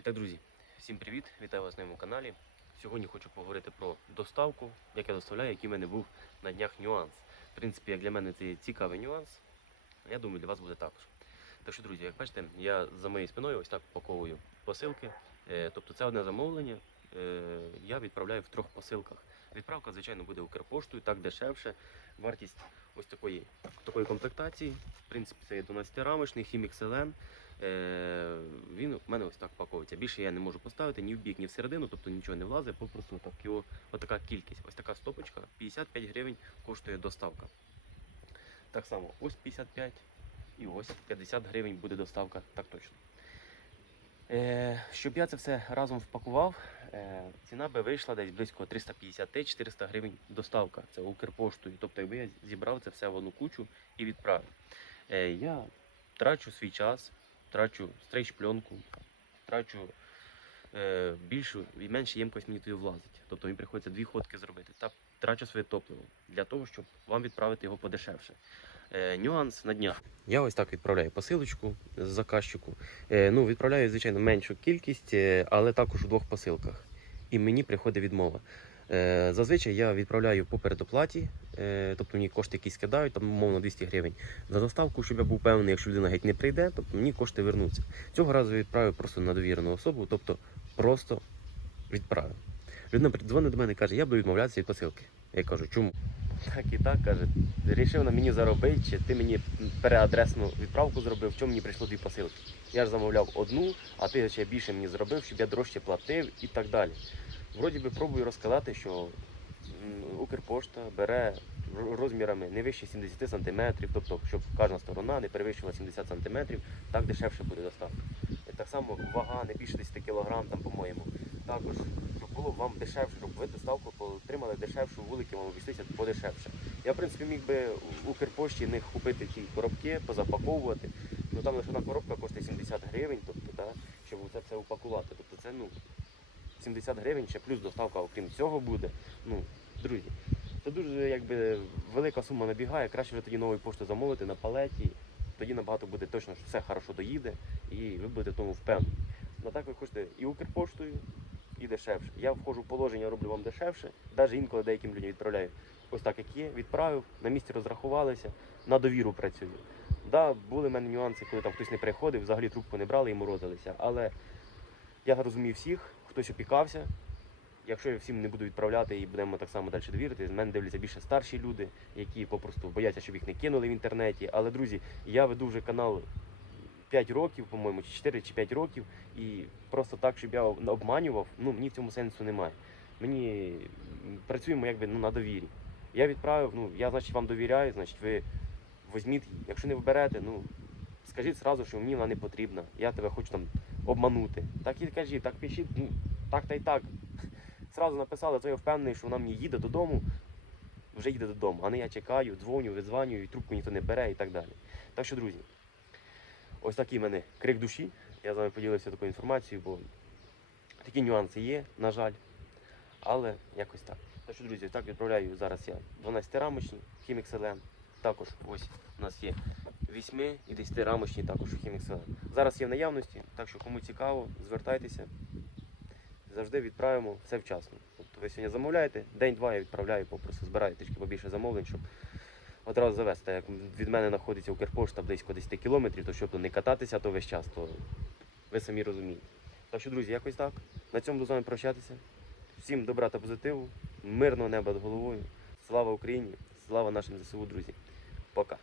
І так, друзі, всім привіт! Вітаю вас на моєму каналі. Сьогодні хочу поговорити про доставку, як я доставляю, який в мене був на днях нюанс. В принципі, як для мене це цікавий нюанс, я думаю, для вас буде також. Так що, друзі, як бачите, я за моєю спиною ось так упаковую посилки. Е, Тобто це одне замовлення. е, Я відправляю в трьох посилках. Відправка, звичайно, буде Укрпоштою, так дешевше. Вартість ось такої комплектації. В принципі, це є 12-рамочний хімік Селен. Е, він у мене ось так паковується. Більше я не можу поставити ні в бік, ні в середину, тобто нічого не влазить, попросту так його отака кількість. Ось така стопочка, 55 гривень коштує доставка. Так само, ось 55 і ось 50 гривень буде доставка, так точно. Е, щоб я це все разом впакував, е, ціна би вийшла десь близько 350-400 гривень доставка. Це Укрпоштою. Тобто, якби я зібрав це все в одну кучу і відправив. Е, я трачу свій час, трачу стрейч пленку, трачу більшу і менше ємкость мені туди влазить. Тобто мені приходиться дві ходки зробити. Та трачу своє топливо для того, щоб вам відправити його подешевше. Е, нюанс на днях. Я ось так відправляю посилочку з заказчику. Е, ну, відправляю, звичайно, меншу кількість, е, але також у двох посилках. І мені приходить відмова. Зазвичай я відправляю по передоплаті, тобто мені кошти якісь скидають, там, умовно 200 гривень. За доставку, щоб я був певний, якщо людина геть не прийде, тобто мені кошти вернуться. Цього разу відправив просто на довірену особу, тобто просто відправив. Людина дзвонить до мене і каже, я буду відмовлятися від посилки. Я кажу, чому? Так і так каже, рішив на мені заробити, чи ти мені переадресну відправку зробив, в чому мені прийшло дві посилки. Я ж замовляв одну, а ти ще більше мені зробив, щоб я дорожче платив і так далі. Вроді би пробую розказати, що Укрпошта бере розмірами не вище 70 см, тобто, щоб кожна сторона не перевищувала 70 см, так дешевше буде доставка. Так само вага не більше 10 кг, по-моєму. Також, щоб було вам дешевше, щоб ви доставку отримали дешевшу, вулики вам обійшлися подешевше. Я, в принципі, міг би в Укрпошті не купити ті коробки, позапаковувати. Ну там лише одна коробка коштує 70 гривень, тобто, да, щоб це все упакувати. Тобто це ну, 70 гривень ще плюс доставка, окрім цього буде. Ну, друзі, це дуже якби велика сума набігає. Краще вже тоді новою пошту замовити на палеті. Тоді набагато буде точно, що все хорошо доїде, і ви будете в тому впевнені. На так ви хочете і Укрпоштою, і дешевше. Я входжу в положення, роблю вам дешевше. Навіть інколи деяким людям відправляю ось так, як є, відправив, на місці розрахувалися, на довіру працюю. Да, були в мене нюанси, коли там хтось не приходив, взагалі трубку не брали і морозилися. Але я розумію всіх, хтось опікався. Якщо я всім не буду відправляти і будемо так само далі довірити, з мене дивляться більше старші люди, які попросту бояться, щоб їх не кинули в інтернеті. Але, друзі, я веду вже канал 5 років, по-моєму, чи 4 чи 5 років, і просто так, щоб я обманював, ну мені в цьому сенсу немає. Мені працюємо якби ну, на довірі. Я відправив, ну я значить вам довіряю, значить ви візьміть, якщо не вберете, ну скажіть зразу, що мені вона не потрібна. Я тебе хочу там обманути. Так і кажіть, так пишіть, ну так та й так. Зразу написали, то я впевнений, що вона мені їде додому, вже їде додому. А не я чекаю, дзвоню, видзванюю, і трубку ніхто не бере і так далі. Так що, друзі, ось такий в мене крик душі. Я з вами поділився такою інформацією, бо такі нюанси є, на жаль. Але якось так. Так що, друзі, так відправляю зараз я 12-рамочні Chemix LM. Також ось у нас є 8 і 10-рамочні також Chemix LM. Зараз є в наявності, так що кому цікаво, звертайтеся. Завжди відправимо все вчасно. Тобто ви сьогодні замовляєте, день-два я відправляю, попросту збираю трішки побільше замовлень, щоб одразу завести. Як від мене знаходиться Укрпошта близько 10 кілометрів, то щоб не кататися то весь час, то ви самі розумієте. Так що, друзі, якось так. На цьому буду з вами прощатися. Всім добра та позитиву, мирного неба над головою. Слава Україні! Слава нашим ЗСУ, друзі. Пока.